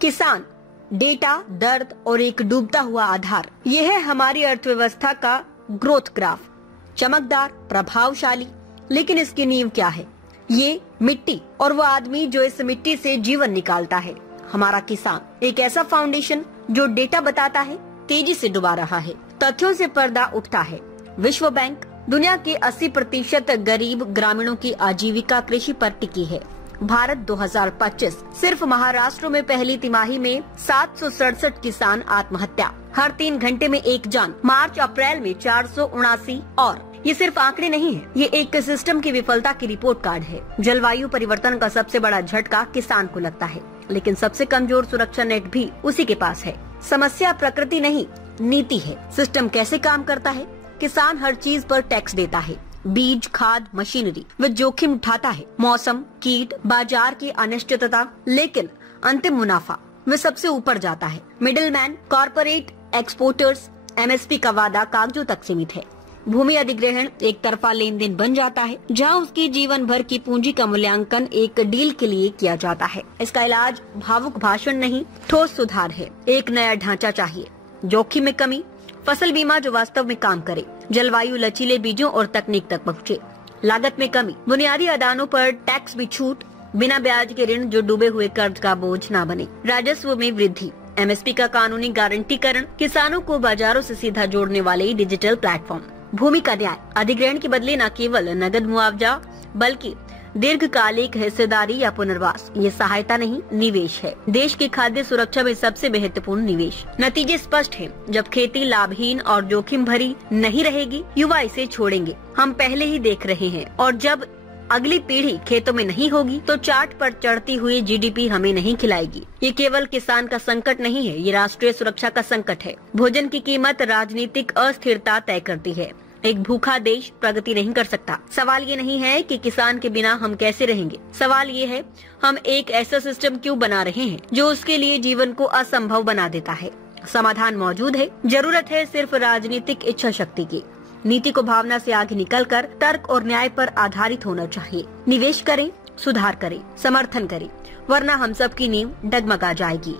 किसान, डेटा, दर्द और एक डूबता हुआ आधार, ये है हमारी अर्थव्यवस्था का ग्रोथ ग्राफ। चमकदार, प्रभावशाली, लेकिन इसकी नींव क्या है? ये मिट्टी और वो आदमी जो इस मिट्टी से जीवन निकालता है, हमारा किसान। एक ऐसा फाउंडेशन जो डेटा बताता है तेजी से डुबा रहा है, तथ्यों से पर्दा उठता है। विश्व बैंक, दुनिया के 80% गरीब ग्रामीणों की आजीविका कृषि पर टिकी है। भारत 2025, सिर्फ महाराष्ट्र में पहली तिमाही में 767 किसान आत्महत्या, हर 3 घंटे में एक जान। मार्च अप्रैल में 479। और ये सिर्फ आंकड़े नहीं है, ये एक सिस्टम की विफलता की रिपोर्ट कार्ड है। जलवायु परिवर्तन का सबसे बड़ा झटका किसान को लगता है, लेकिन सबसे कमजोर सुरक्षा नेट भी उसी के पास है। समस्या प्रकृति नहीं, नीति है। सिस्टम कैसे काम करता है? किसान हर चीज पर टैक्स देता है, बीज, खाद, मशीनरी। वह जोखिम उठाता है, मौसम, कीट, बाजार की अनिश्चितता, लेकिन अंतिम मुनाफा वह सबसे ऊपर जाता है। मिडिलमैन, कॉर्पोरेट, एक्सपोर्टर्स, एमएसपी का वादा कागजों तक सीमित है। भूमि अधिग्रहण एक तरफा लेन देन बन जाता है, जहां उसकी जीवन भर की पूंजी का मूल्यांकन एक डील के लिए किया जाता है। इसका इलाज भावुक भाषण नहीं, ठोस सुधार है। एक नया ढांचा चाहिए, जोखिम में कमी, फसल बीमा जो वास्तव में काम करे, जलवायु लचीले बीजों और तकनीक तक पहुँचे, लागत में कमी, बुनियादी आदानों पर टैक्स में छूट, बिना ब्याज के ऋण जो डूबे हुए कर्ज का बोझ न बने, राजस्व में वृद्धि, एमएसपी का कानूनी गारंटीकरण, किसानों को बाजारों से सीधा जोड़ने वाले डिजिटल प्लेटफॉर्म, भूमि का न्याय, अधिग्रहण के बदले न केवल नगद मुआवजा बल्कि दीर्घकालिक हिस्सेदारी या पुनर्वास। ये सहायता नहीं, निवेश है। देश की खाद्य सुरक्षा में सबसे महत्वपूर्ण निवेश। नतीजे स्पष्ट हैं। जब खेती लाभहीन और जोखिम भरी नहीं रहेगी, युवा इसे छोड़ेंगे। हम पहले ही देख रहे हैं। और जब अगली पीढ़ी खेतों में नहीं होगी, तो चार्ट पर चढ़ती हुई जीडीपी हमें नहीं खिलाएगी। ये केवल किसान का संकट नहीं है, ये राष्ट्रीय सुरक्षा का संकट है। भोजन की कीमत राजनीतिक अस्थिरता तय करती है। एक भूखा देश प्रगति नहीं कर सकता। सवाल ये नहीं है कि किसान के बिना हम कैसे रहेंगे, सवाल ये है हम एक ऐसा सिस्टम क्यों बना रहे हैं जो उसके लिए जीवन को असंभव बना देता है। समाधान मौजूद है, जरूरत है सिर्फ राजनीतिक इच्छा शक्ति की। नीति को भावना से आगे निकलकर तर्क और न्याय पर आधारित होना चाहिए। निवेश करें, सुधार करें, समर्थन करें, वरना हम सब की नींव डगमगा जाएगी।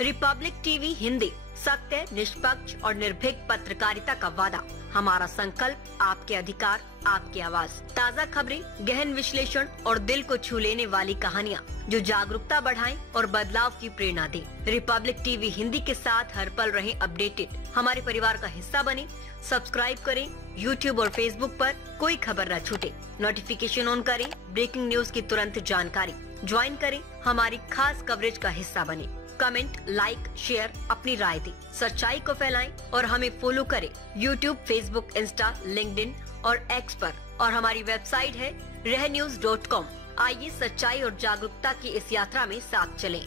रिपब्लिक टीवी हिंदी, सत्य, निष्पक्ष और निर्भीक पत्रकारिता का वादा। हमारा संकल्प, आपके अधिकार, आपकी आवाज। ताज़ा खबरें, गहन विश्लेषण और दिल को छू लेने वाली कहानियाँ जो जागरूकता बढ़ाएं और बदलाव की प्रेरणा दें। रिपब्लिक टीवी हिंदी के साथ हर पल रहें अपडेटेड। हमारे परिवार का हिस्सा बने। सब्सक्राइब करें। यूट्यूब और फेसबुक पर कोई खबर न छूटे। नोटिफिकेशन ऑन करें, ब्रेकिंग न्यूज की तुरंत जानकारी। ज्वाइन करें, हमारी खास कवरेज का हिस्सा बने। कमेंट, लाइक, शेयर, अपनी राय दें, सच्चाई को फैलाएं और हमें फॉलो करें यूट्यूब, फेसबुक, इंस्टा, लिंक्डइन और एक्स पर। और हमारी वेबसाइट है रहnews.com। आइए सच्चाई और जागरूकता की इस यात्रा में साथ चलें।